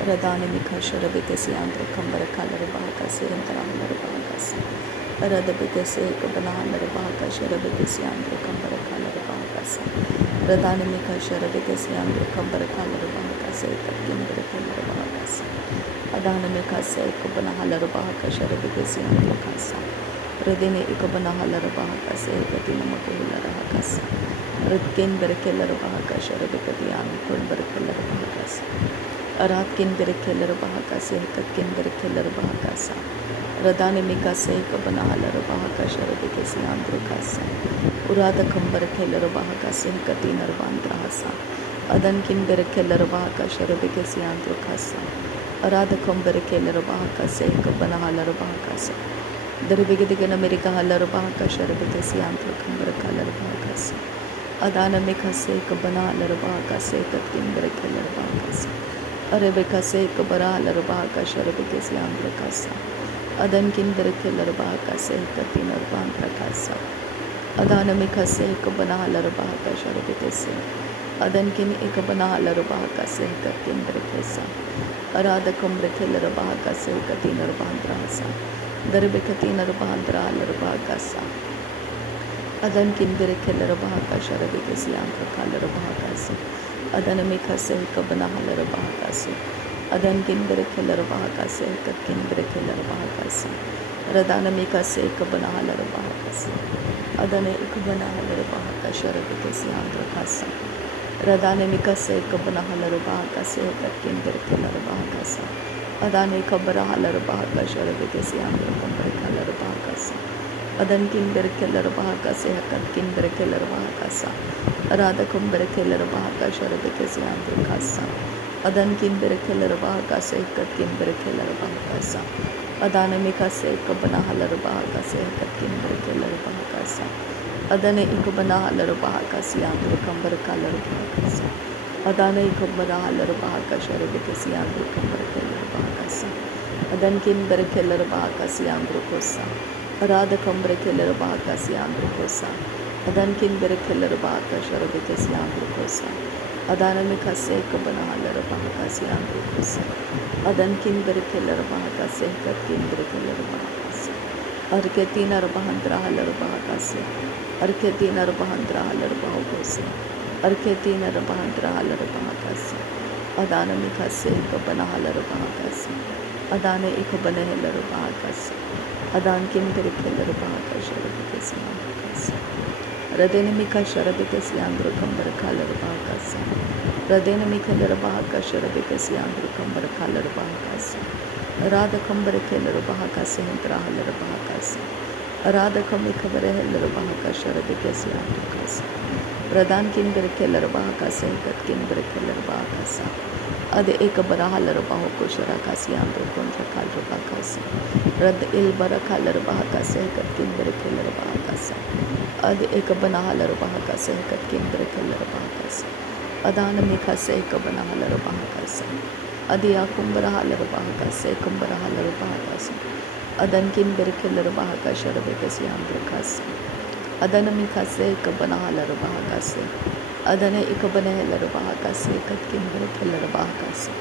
Radani Mikasha Rabikasi Andra Kambara Kalara Bahakasi and Ramara Bahakasi. Radabikasi Kabanahandra Bahakasha Rabikasi Andra Kambara Kalara Bahakasi. Radani Mikasha Rabikasi Andra Kambara Kalara Bahakasi, Kindra Kalara Bahakasi. Adana Mikasa Kabanahalara Bahakasha Rabikasi Andra Kasa. Radini Ikabanahalara Bahakasi, Katina Makulara Hakasa. Radkin Berekeller Bahakasha Rabikadian, Kulberkeller Bahakasi. Arat Kinder Keller Bahakasi, Katkinder Keller Bahakasa. Radani Mikase Kabanahalar Bahakasha Rabikasi Andrukasa. Urada Kambar Keller Bahakasi, Katinar Bandrahasa. Adan Kinder Keller Bahakasha Rabikasi Andrukasa. Arada Kambar Keller Bahakasi, Kabanahalar Bahakasa. Derbigigan America Halar Bahakasha Rabikasi Andrukambar Kalar Bahakasi. Adana Mikase Kabanahalar Bahakasi, Katkinder Keller Bahakasi. Rebecca se Kabara Larabaka Sharabikasi Andrakasa. Adan Kinder Kilarbaka se Katina Bandrakasa. Adana Mikase Kabana Larabaka Sharabikasi. Adan Kin Ikabana Larabaka se Kakinder Kesa. Arada Kumbre Kilarabaka se Katina Bandrasa. Darabikatina Bandra Larabakasa. Adan Kinder Kilarabaka Sharabikasi Andrakala Rabakasi. Adana Mikase Kabanahalar Bahakasi. Adan Kinder Killer Bahakasi, Kinder Killer Bahakasi. Radana Mikase Kabanahalar Bahakasi. Adana Ikabanahalar Bahakasha Rabikasi Andrakasa. Radana Mikase Kabanahalar Bahakasi, Kinder Killer Bahakasa. Adana Kabarahalar Bahakasha Rabikasi Andrakala Bahakasi. Adan Kinder Killer Bahakasi, Kinder Killer Bahakasa. Radha Kumbara Keller Bahakasha Rabikasi Andrukasa. Adan Kinder Keller Bahakasa, Kinder Keller Bahakasa. Adana Mikase Kabanahalar Bahakasa, Kinder Keller Bahakasa. Adana Ikabanahalar Bahakasi Andrukambar Kalar Bahakasa. Adana Ikabanahalar Bahakasha Rabikasi Andrukambar Keller Bahakasa. Adan Kinder Keller Bahakasi Andrukosa. Radha Kumbara Keller Bahakasi Andrukosa. Adan Kinder Keller Bahakasha Rabikasi Andrukosa. Adana Mikase Kabanahalar Bahakasi Andrukosa. Adan Kinder Keller Bahakasi, Kinder Keller Bahakasi. Arketina Bahandra Halar Bahakasi. Arketina Bahandra Halar Bahakosi. Arketina Bahandra Halar Bahakasi. Adana Mikase Kabanahalar Bahakasi. Adana Ikabanahalar Bahakasi. Adan Kinder Keller Bahakasha Rabikasi Andrukasa. Radenamika Sharabikasi Andrukambar Kalar Bahakasa. Radenamika Bahakasha Rabikasi Andrukambar Kalar Bahakasa. Radha Kambar Keller Bahakasi Hintrahalar Bahakasa. Radha Kamikabare Heller Bahakasha Rabikasi Andrukasa. Radan Kinder Keller Bahakasa, Kinder Keller Bahakasa. Ade Ekabarahalar Bahakusharakasi Andrukontra Kalar Bahakasa. Rad Ilbarakalar Bahakasa, Kinder Keller Bahakasa. Adi Ekabanahalar Bahakasa, Kinder Keller Bahakasa. Adana Mikase Ekabanahalar Bahakasa. Adi Akumbarahalar Bahakasa, Kumbarahalar Bahakasa. Adan Kinder Keller Bahakasha Rabikasi Andrakasa. Adana Mikase Ekabanahalar Bahakasa. Adana Ekabanahalar Bahakasa, Kinder Keller Bahakasa.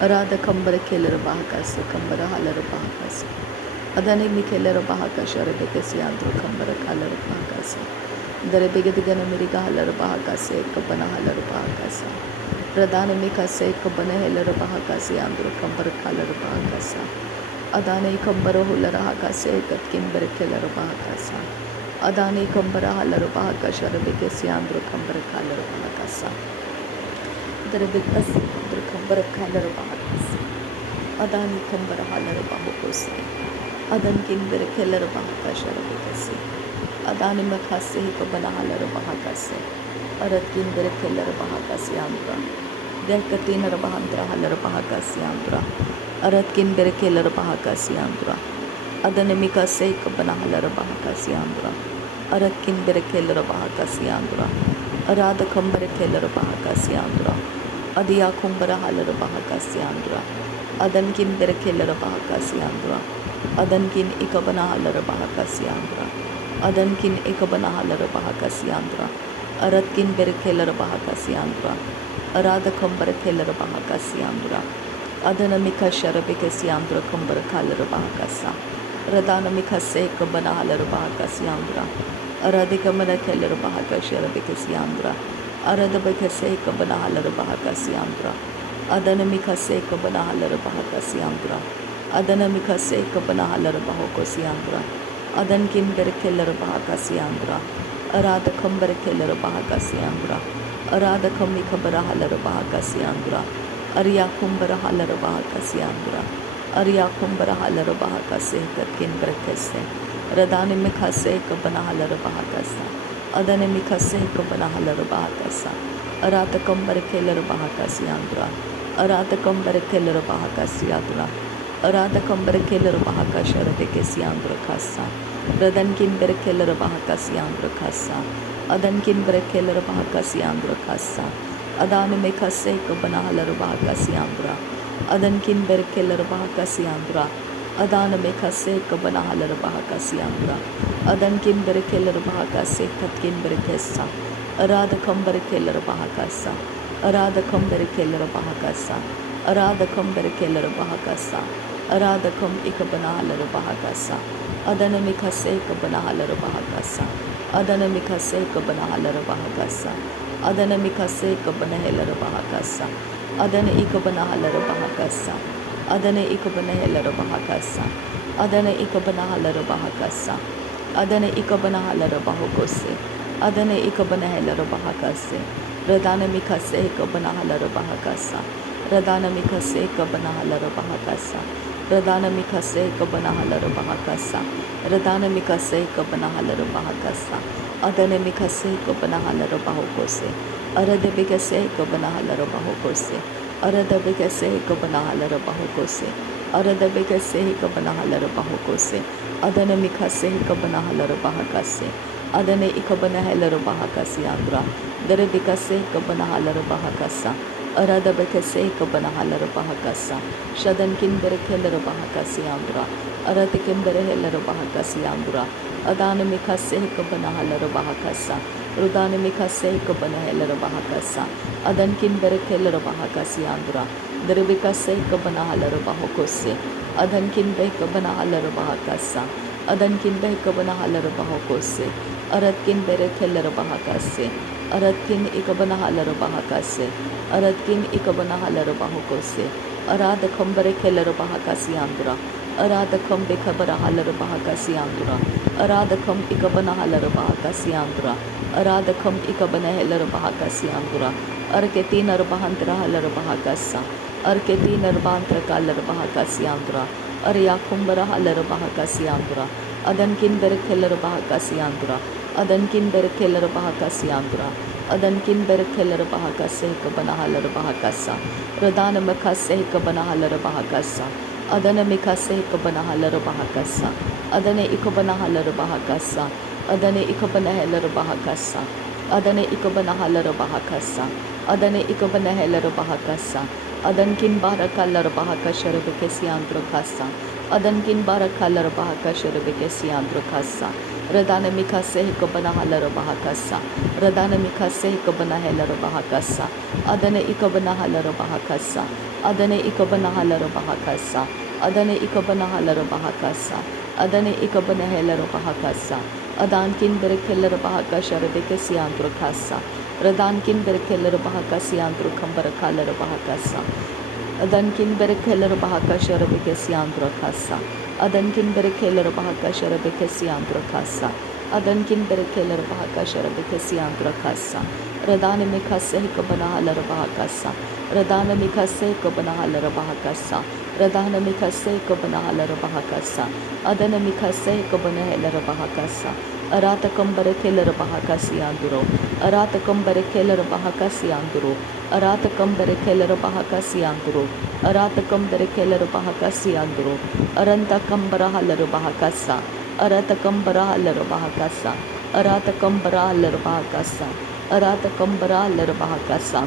Arada Kambara Keller Bahakasa, Kambarahalar Bahakasa. Adane Mikeller Bahakasha Rabikasi Andrukambara Kalar Bahakasa. Darebigadigan America Halar Bahakase, Kabanahalar Bahakasa. Radana Mikase Kabanahalar Bahakasi Andrukambara Kalar Bahakasa. Adane Kambara Hulara Hakase, Kimber Keller Bahakasa. Adane Kambara Halar Bahakasha Rabikasi Andrukambara Kalar Bahakasa. Darebigasi Andrukambara Kalar Bahakasa. Adani Kambara Halar Bahakosa. Adan Kinder Keller Bahakasha Rabikasi. Adani Makase Kabanahalar Bahakase. Arat Kinder Keller Bahakasi Andra. Dekatina Bahandra Halar Bahakasi Andra. Arat Kinder Keller Bahakasi Andra. Adanimika se Kabanahalar Bahakasi Andra. Arat Kinder Keller Bahakasi Andra. Arada Kambar Keller Bahakasi Andra. Adia Kumbara Halar Bahakasi Andra. Adan Kinder Keller Bahakasi Andra. Adankin Ikabanahalar Bahakasi Andra. Adankin Ikabanahalar Bahakasi Andra. Aratkin Berkeller Bahakasi Andra. Arada Kambar Keller Bahakasi Andra. Adanamika Sharabikasiandra Kumbara Kalarabakasa. Radanamika Seka Banahalarabakasiandra. Aradikamana Kelarabaka Sharabikasiandra. Aradabaka Seka Banahalarabakasiandra. Adanamika Seka Banahalarabakasiandra. Adanamika Seka Banahalarabakasiandra. Adankin Berkelarabakasiandra. Arada Kumberkelarabakasiandra. Arada Kamika Barahalarabakasiandra. Arya Kumbara Halarabakasiandra. Arya Kumbara Halarabakase Katkin Brekese. Radani Mikase Kabana Halarabakasa. Adani Mikase Kabana Halarabakasa. Arata Kumberkelarabakasiandra. Arata Kumberkelarabakasiandra. Arada Kumberkelarabakasharabekasiandra Kasa. Radankin Berkelarabakasiandra Kasa. Adankin Berkelarabakasiandra Kasa. Adanimika Seka Banahalarabakasiandra. Adankin Berkelarabakasiandra. Adanimika Seka Banahalarabakasiandra. Adankin Berkelarabakase Katkin Berkesa. Aradakam Berkelarabakasa. Aradakam Berkelarabakasa. Aradakam Berkelarabakasa. Aradakam Ikabanahalarabakasa. Adanimika Seka Banahalarabakasa. Adanimika Seka Banahalarabakasa. Adanamika Seka Banahalarabakasa. Adana Ikabanahalarabakasa. Adana Ikabanahalarabakasa. Adana Ikabanahalarabakasa. Adana Ikabanahalarabakose. Adana Ikabanahalarabakase. Radanamika Seka Banahalarabakasa. Radanamika Seka Banahalarabakasa. Radanamika Seka Banahalarabakasa. Radanamika Seka Banahalarabakasa. Adanamika Seka Banahalarabakose. Aradabika Seka Banahalarabakose. Aradabika Seka Banahalarabakose. Aradabika Seka Banahalarabakose. Adanamika Seka Banahalarabakase. Adane Ikabanahalarabakasiandra. Darabika Seka Banahalarabakasa. Aradabika Seka Banahalarabakasa. Shadankin Berekelarabakasiandra. Aratikin Berehelarabakasiandra. Adanamika Seka Banahalarabakasa. Rudanamika Seka Banahalarabakasa. Adankin Berekelarabakasiandra. Darabika Seka Banahalarabakose. Adankin Beka Banahalarabakasa. Adankin Beka Banahalarabakose. Aratkin Berekelarabakase. Aratkin Ikabanahalarabakase. Aratkin Ikabanahalarabakose. Aradakam Berekelarabakasiandra. Aradakam Bekabarahalarabakasiandra. Aradakam Ikabanahalarabakasiandra. Aradakam Ikabanahalarabakasiandra. Arketi Narbahantra Halarabakasa. Arketi Narbantra Kalarabakasiandra. Arya Kumbara Halarabakasiandra. Adankin Berekelarabakasiandra. Adankin Berekelarabakasiandra. Adankin Berekelarabakase Kabanahalarabakasa. Radanamaka Seka Banahalarabakasa. Adanamika Seka Banahalarabakasa. Adane Ikabanahalarabakasa. Adane Ikabanahalarabakasa. Adane Ikabanahalarabakasa. Adane Ikabanahalarabakasa. Adankin Barakalarabakasharabekesiandra Kasa. Adankin Barakalarabakasharabekesiandra Kasa. Radanamika Seka Banahalarabakasa. Radanamika Seka Banahalarabakasa. Adane Ikabanahalarabakasa. Adane Ikabanahalarabakasa. Adane Ikabanahalarabakasa. Adane Ikabanahalarabakasa. Adankin Berekelarabakasharabekesiandra Kasa. Radankin Berekelarabakasiandra Kambarakalarabakasa. Adankin Berekelarabakasharabekesiandra Kasa. Adankin Berekelarabakasharabekesiandra Kasa. Adankin Berekelarabakasharabekesiandra Kasa. Radanamika Seka Banahalarabakasa. Radanamika Seka Banahalarabakasa. Radanamika Seka Banahalarabakasa. Adanamika Seka Banahalarabakasa. Aratakam Berekelarabakasiandro. Aratakam Berekelarabakasiandro. Aratakam Berekelarabakasiandro. Aratakam Berekelarabakasiandro. Arantakam Barahalarabakasa. Aratakam Barahalarabakasa. Aratakam Barahalarabakasa. Aratakam Barahalarabakasa.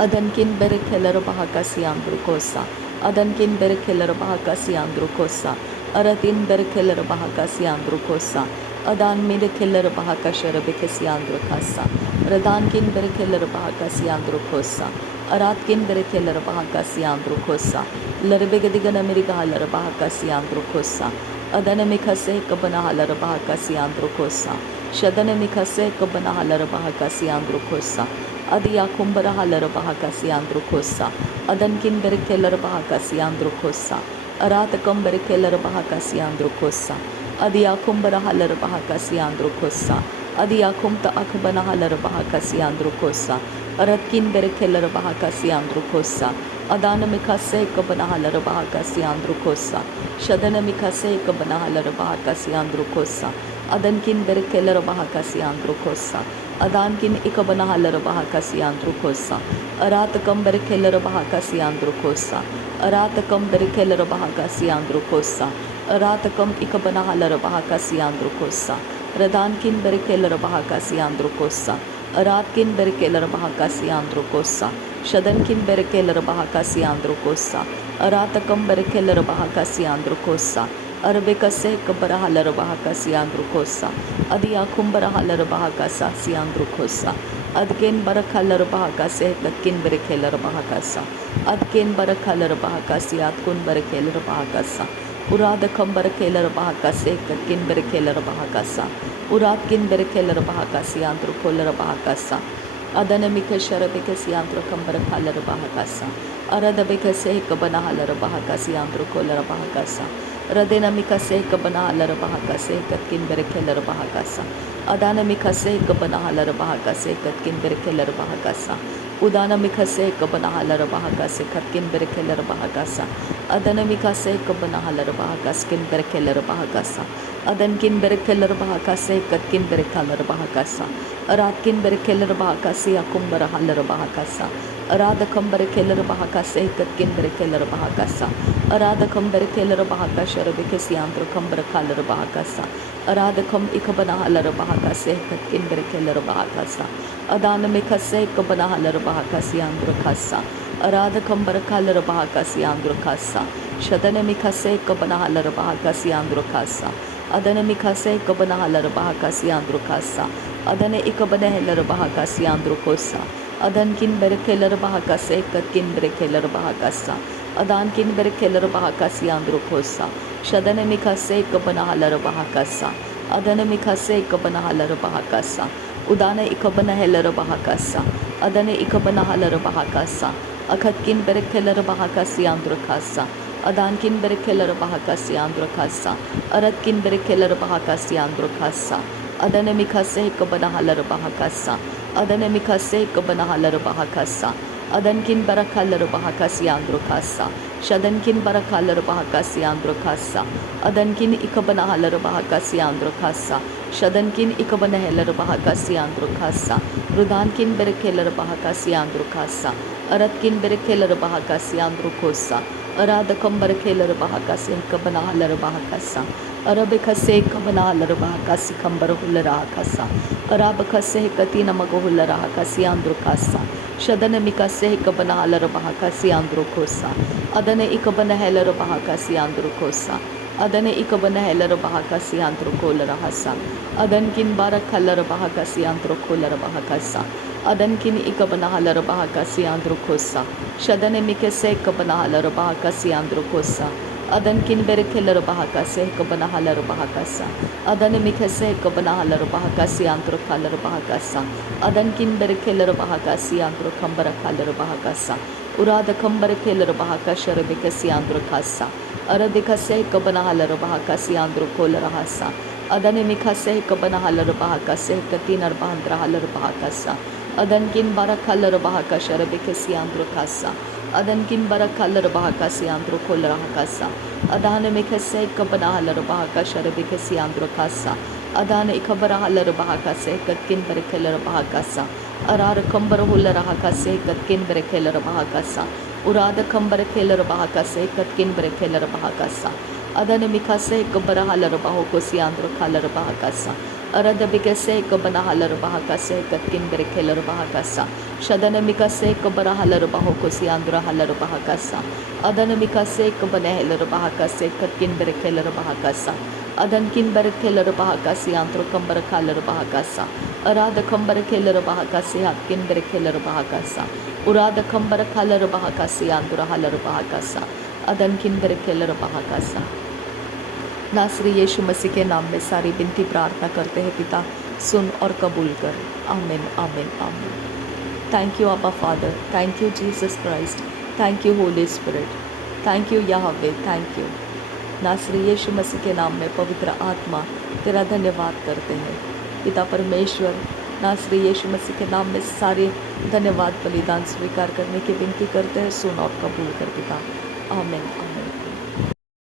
Adankin Berekelarabakasiandro Kosa. Adankin Berekelarabakasiandro Kosa. Aratin Berekelarabakasiandro Kosa. Adan Merekelarabakasharabekesiandro Kasa. Radankin Berekeller Bahakasi Androkosa, Aratkin Berekeller Bahakasi Androkosa, Larbegadigana Mirigahalar Bahakasi Androkosa, Adanamikase Kabanahalar Bahakasi Androkosa, Shadanamikase Kabanahalar Bahakasi Androkosa, Adia Kumbarahalar Bahakasi Androkosa, Adankin Berekeller Bahakasi Androkosa, Aratakam Berekeller Bahakasi Androkosa, Adia Kumbarahalar Bahakasi Androkosa, Adia Kumta Akbanahalar Bahakasi Androkosa, Aratkin Berekeller Bahakasi Androkosa, Adanamikase Kabanahalar Bahakasi Androkosa, Shadanamikase Kabanahalar Bahakasi Androkosa, Adankin Berekeller Bahakasi Androkosa, Adankin Ikabanahalar Bahakasi Androkosa, Aratakam Berekeller Bahakasi Androkosa, Aratakam Berekeller Bahakasi Androkosa, Aratakam Ikabanahalar Bahakasi Androkosa, Radankin Berekeller Bahakasi Androkosa, Aratkin Berekeller Bahakasi Androkosa, Shadankin Berekeller Bahakasi Androkosa, Aratakam Berekeller Bahakasi Androkosa, Arabekase Kabarahalar Bahakasi Androkosa, Adia Kumbarahalar Bahakasi Androkosa, Adkin Barakalar Bahakase Katkin Berekeller Bahakasa, Adkin Barakalar Bahakasi Atkun Berekeller Bahakasa, Uradakam Berekeller Bahakase Katkin Berekeller Bahakasa, Uratkin Berekeller Bahakasi Androkoller Bahakasa, Adanamika Sharabekasi Androkam Barakalar Bahakasa, Aradabekase Kabanahalar Bahakasi Androkoller Bahakasa, Radenamikase Kabanahalar Bahakase Katkin Berekeller Bahakasa, Adanamikase Kabanahalar Bahakase Katkin Berekeller Bahakasa, Udanamikase Kabanahalar Bahakase Katkin Berekeller Bahakasa, Adanamikase Kabanahalar Bahakaskin Berekeller Bahakasa, Adankin Berekeller Bahakase Katkin Berekeller Bahakasa, Aratkin Berekeller Bahakasi Akumbarahalar Bahakasa, Aradakam Berekeller Bahakase Katkin Berekeller Bahakasa, Aradakam Berekeller Bahakasha Rebekasi Androkam Berekaller Bahakasa, Aradakam Ikabanahalar Bahakase Katkin Berekeller Bahakasa, Adanamikase Kabanahalar Bahakasi Androkasa, Aradakam Berekaller Bahakasi Androkasa, Shadanamikase Kabanahalar Bahakasi Androkasa, Adanamikase Kabanahalar Bahakasi Androkasa, Adane Ikabanahalar Bahakasi Androkosa, Adankin Berekeller Bahakase Katkin Berekeller Bahakasa, Adankin Berekeller Bahakasi Androkosa, Shadanamikase Kabanahalar Bahakasa, Adanamikase Kabanahalar Bahakasa, Udane Ikabanahalar Bahakasa, Adane Ikabanahalar Bahakasa, Akatkin Berekeller Bahakasi Androkasa, Adankin Berekeller Bahakasi Androkasa, Aratkin Berekeller Bahakasi Androkasa, Adanamikase Kabanahalar Bahakasa, Adanamikase Kabanahalar Bahakasa, Adankin Barakalar Bahakasi Androkasa, Shadankin Barakalar Bahakasi Androkasa, Adankin Ikabanahalar Bahakasi Androkasa, Shadankin Ikabanahalar Bahakasi Androkasa, Rudankin Berekeller Bahakasi Androkasa, Aratkin Berekeller Bahakasi Androkosa, Aradakam Berekeller Bahakasi Kabanahalar Bahakasa, Arabikase Kabanahalar Bahakasi Kambarahulakasa, Arabakase Katina Magahularahakasi Androkasa, Shadanamikase Kabanahalar Bahakasi Androkosa, Adane Ikabanahalar Bahakasi Androkosa, Adane Ikabanahalar Bahakasi Androkolarahasa, Adankin Barakalar Bahakasi Androkolar Bahakasa, Adankin Ikabanahalar Bahakasi Androkosa, Shadanamikase Kabanahalar Bahakasi Androkosa, Adankin Berekeller Bahakase Kabanahalar Bahakasa, Adanamikase Kabanahalar Bahakasi Androkalar Bahakasa, Adankin Berekeller Bahakasi Androkambarakalar Bahakasa, Uradakam Berekeller Bahakasha Rebekasi Androkasa, Aradikase Kabanahalar Bahakasi Androkolarahasa, Adanamikase Kabanahalar Bahakase Katinar Bahandrahalar Bahakasa, Adankin Barakalar Bahakasha Rebekasi Androkasa, Adankin Barakalar Bahakasi Androkolarahakasa, Adanamikase Kabanahalar Bahakasha Rebekasi Androkasa, Adana Ikabarahalar Bahakase Katkin Berekeller Bahakasa, Arara Kambarahulahakase Katkin Berekeller Bahakasa, Urada Kambarekeller Bahakase Katkin Berekeller Bahakasa, Adanamikase Kabarahalar Bahokosi Androkalar Bahakasa, Aradabikase Kabanahalar Bahakase Katkin Berekeller Bahakasa, Shadanamikase Kabarahalar Bahokosi Andrahalar Bahakasa, Adanamikase Kabanahalar Bahakase Katkin Berekeller Bahakasa, अदन किंबर खेलर बहाकासी आंत्रो कंबर खालर बहाकासा अराध कंबर खेलर बहाकासी हाथ किंबर खेलर बहाकासा उराध कंबर खालर बहाकासी आंतुर hauler बहाकासा अदन किंबर खेलर बहाकासा। नासरी यीशु मसीह के नाम में सारी विनती प्रार्थना करते हैं पिता, सुन और कबूल कर। आमीन आमीन आमीन। थैंक यू अब्बा father, thank you Jesus Christ, thank you Holy Spirit, thank you Yahweh, thank you. नासरी यीशु मसीह के नाम में पवित्र आत्मा तेरा धन्यवाद करते हैं पिता परमेश्वर। नासरी यीशु मसीह के नाम में सारे धन्यवाद बलिदान स्वीकार करने की विनती करते हैं, सुन और कबूल कर पिता। आमीन।